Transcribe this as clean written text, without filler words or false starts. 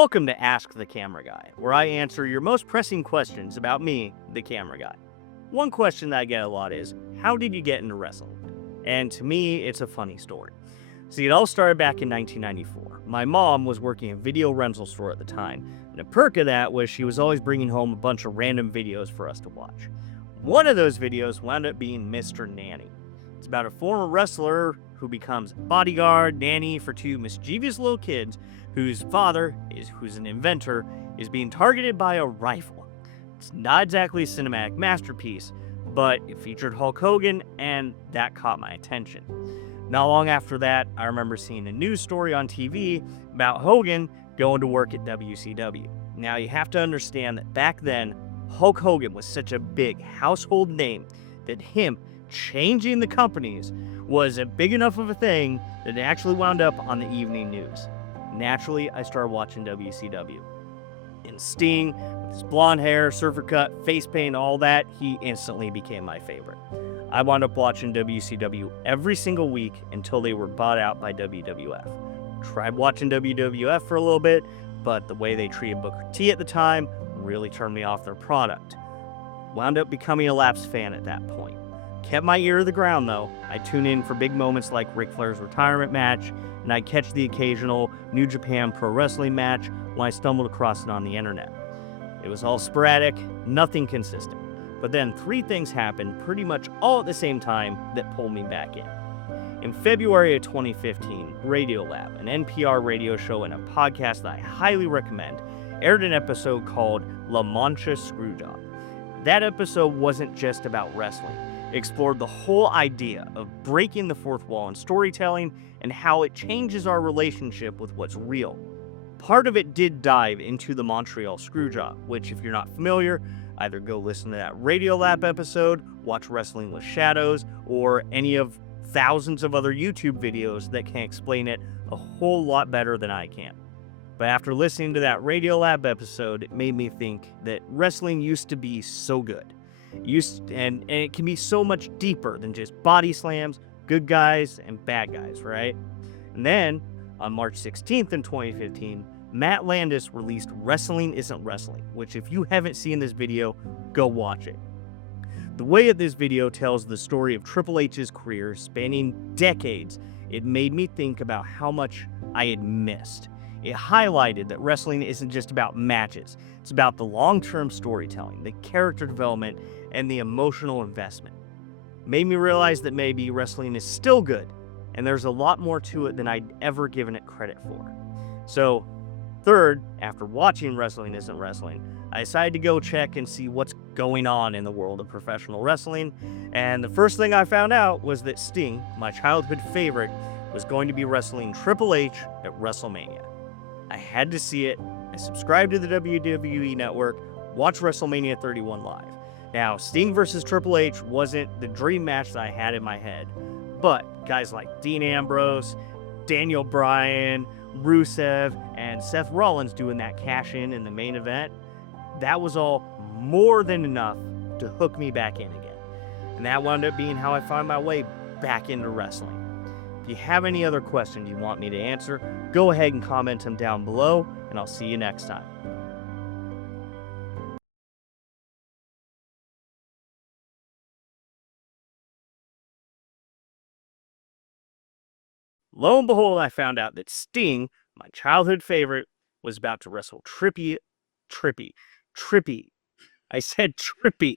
Welcome to Ask the Camera Guy, where I answer your most pressing questions about me, the camera guy. One question that I get a lot is, how did you get into wrestling? And to me, it's a funny story. See, it all started back in 1994. My mom was working a video rental store at the time, and a perk of that was she was always bringing home a bunch of random videos for us to watch. One of those videos wound up being Mr. Nanny. It's about a former wrestler who becomes bodyguard, nanny for two mischievous little kids whose father, who's an inventor, is being targeted by a rifle. It's not exactly a cinematic masterpiece, but it featured Hulk Hogan, and that caught my attention. Not long after that, I remember seeing a news story on TV about Hogan going to work at WCW. Now, you have to understand that back then, Hulk Hogan was such a big household name that him changing the companies was a big enough of a thing that it actually wound up on the evening news. Naturally, I started watching WCW. And Sting, with his blonde hair, surfer cut, face paint, all that, he instantly became my favorite. I wound up watching WCW every single week until they were bought out by WWF. Tried watching WWF for a little bit, but the way they treated Booker T at the time really turned me off their product. Wound up becoming a lapsed fan at that point. Kept my ear to the ground though. I tune in for big moments like Ric Flair's retirement match, and I'd catch the occasional New Japan Pro Wrestling match when I stumbled across it on the internet. It was all sporadic, nothing consistent. But then three things happened pretty much all at the same time that pulled me back in. In February of 2015, Radiolab, an NPR radio show and a podcast that I highly recommend, aired an episode called La Mancha Screwjob. That episode wasn't just about wrestling. It explored the whole idea of breaking the fourth wall in storytelling and how it changes our relationship with what's real. Part of it did dive into the Montreal Screwjob, which, if you're not familiar, either go listen to that Radiolab episode, watch Wrestling with Shadows, or any of thousands of other YouTube videos that can explain it a whole lot better than I can. But after listening to that Radiolab episode, it made me think that wrestling used to be so good. And it can be so much deeper than just body slams, good guys, and bad guys, right? And then, on March 16th in 2015, Matt Landis released Wrestling Isn't Wrestling, which if you haven't seen this video, go watch it. The way that this video tells the story of Triple H's career spanning decades, it made me think about how much I had missed. It highlighted that wrestling isn't just about matches. It's about the long-term storytelling, the character development, and the emotional investment. It made me realize that maybe wrestling is still good, and there's a lot more to it than I'd ever given it credit for. So, third, after watching Wrestling Isn't Wrestling, I decided to go check and see what's going on in the world of professional wrestling, and the first thing I found out was that Sting, my childhood favorite, was going to be wrestling Triple H at WrestleMania. I had to see it. I subscribed to the WWE Network, watched WrestleMania 31 live. Now, Sting versus Triple H wasn't the dream match that I had in my head, but guys like Dean Ambrose, Daniel Bryan, Rusev, and Seth Rollins doing that cash-in the main event, that was all more than enough to hook me back in again. And that wound up being how I found my way back into wrestling. If you have any other questions you want me to answer, go ahead and comment them down below, and I'll see you next time. Lo and behold, I found out that Sting, my childhood favorite, was about to wrestle Trippy. I said Trippy.